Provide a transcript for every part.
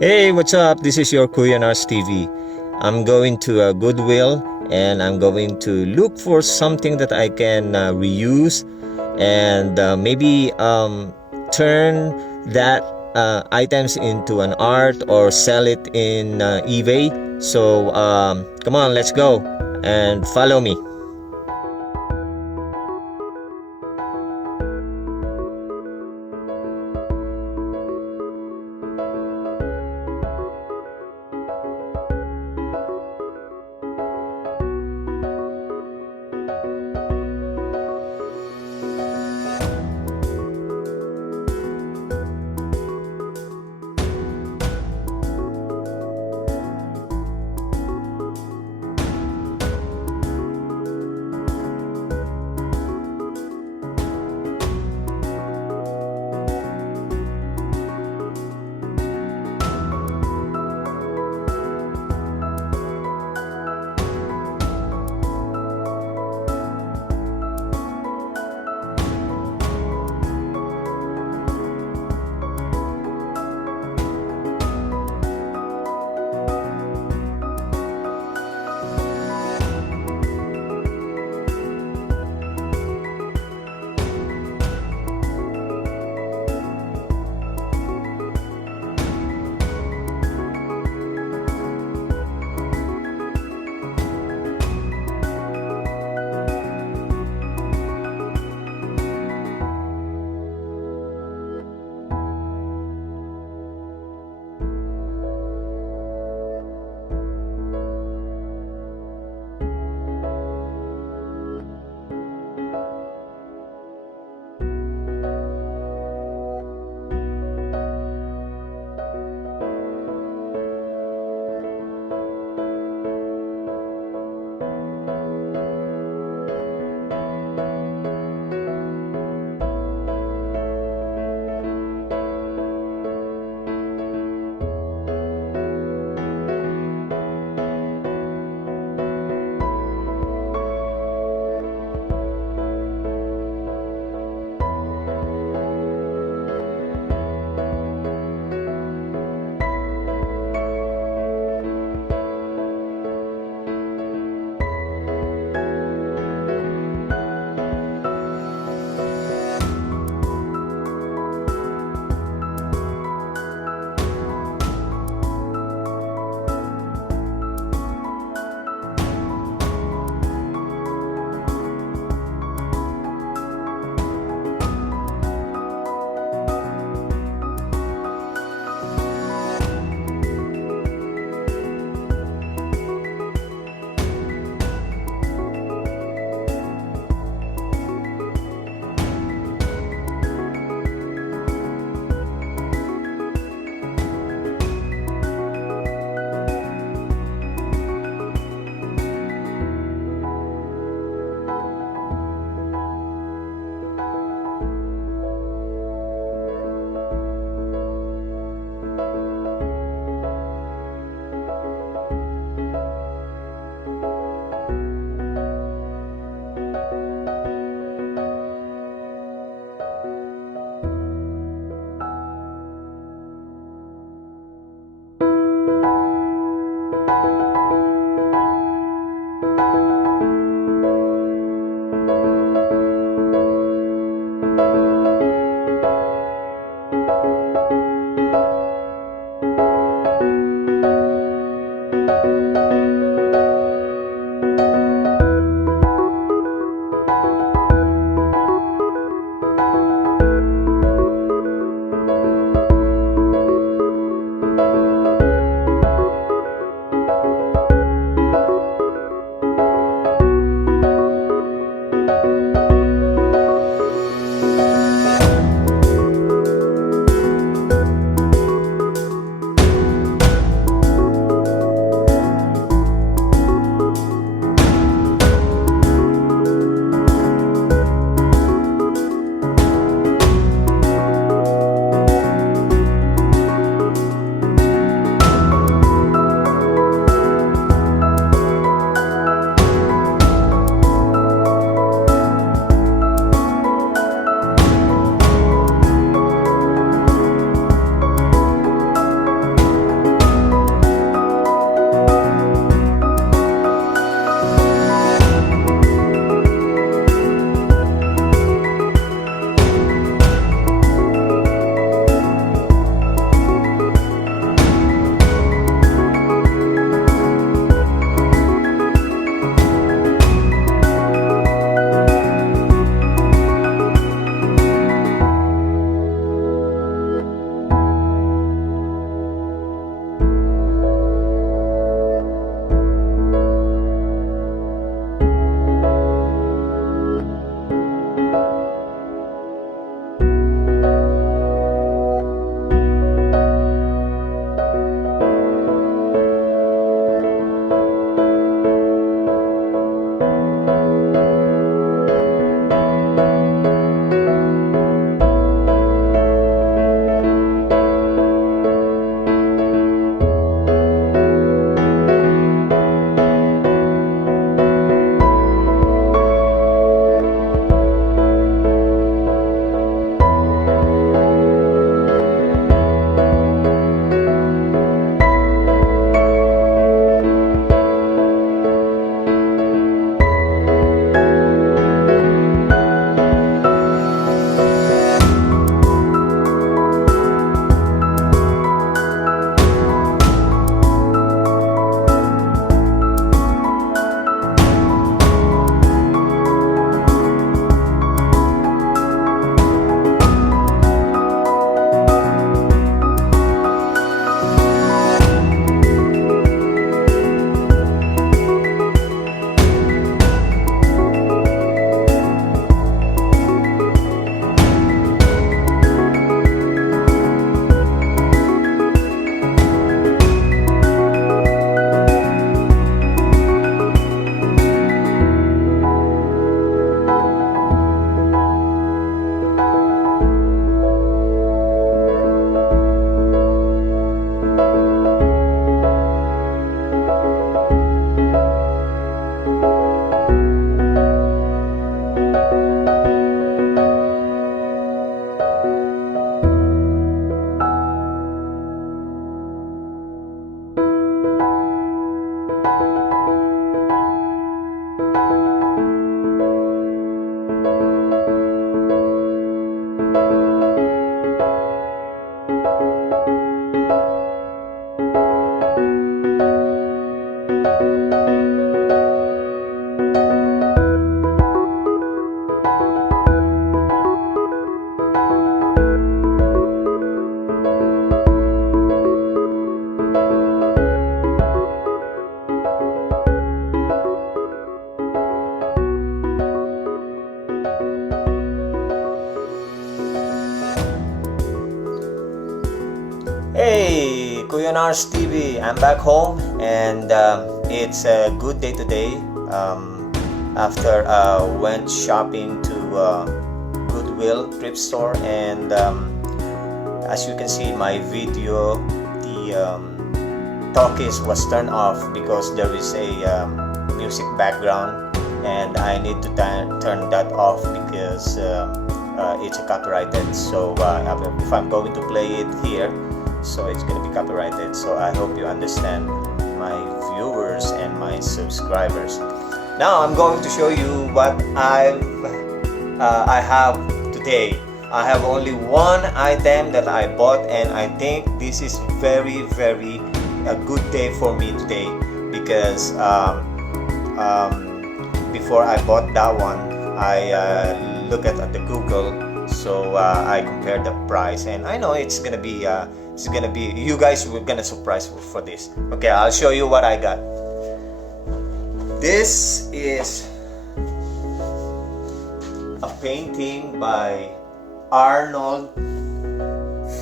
Hey, what's up? This is your Kuya Nars TV. I'm going to Goodwill and I'm going to look for something that I can reuse and maybe turn that items into an art or sell it in eBay. So come on, let's go and follow me. Hey, Kuya Nars TV, I'm back home, and it's a good day today. After went shopping to Goodwill Thrift Store, and as you can see my video, the talkies was turned off because there is a music background, and I need to turn that off because it's copyrighted. So if I'm going to play it here, so it's going to be copyrighted. So I hope you understand, my viewers and my subscribers. Now I'm going to show you what I have today. I have only one item that I bought, and I think this is very a good day for me today, because before I bought that one, I look at the Google, so I compared the price, and I know it's gonna be you guys were gonna surprise for this. Okay, I'll show you what I got. This is a painting by Arnold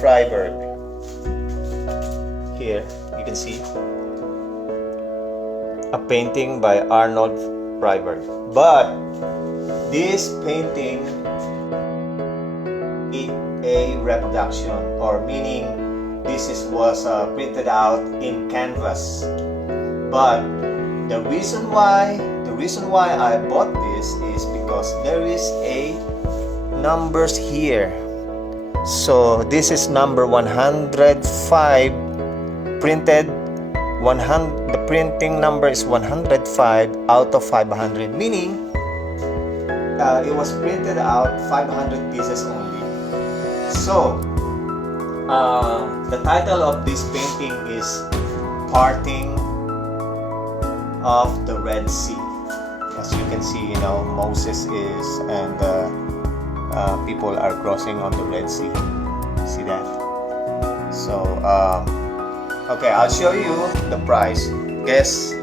Freiberg. Here you can see a painting by Arnold Freiberg, but this painting is a reproduction, or meaning this was printed out in canvas. But the reason why I bought this is because there is a numbers here. So this is number 105 printed. The printing number is 105 out of 500, meaning it was printed out 500 pieces only. So the title of this painting is Parting of the Red Sea. As you can see, Moses is, and people are crossing on the Red Sea. See that? So okay, I'll show you the price. Guess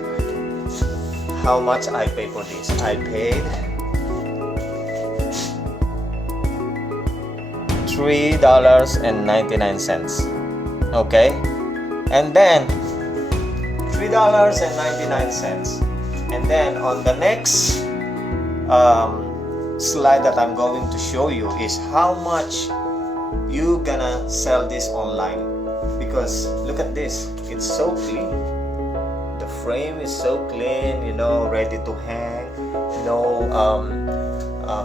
how much I paid for this. I paid $3.99. Okay, and then $3.99, and then on the next slide that I'm going to show you is how much you gonna sell this online. Because look at this, it's so clean. The frame is so clean, ready to hang, no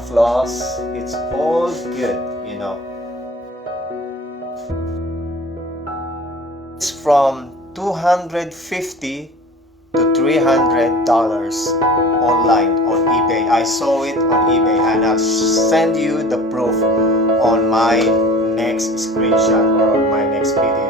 flaws. It's all good, It's from $250 to $300 online on eBay. I saw it on eBay, and I'll send you the proof on my next screenshot or on my next video.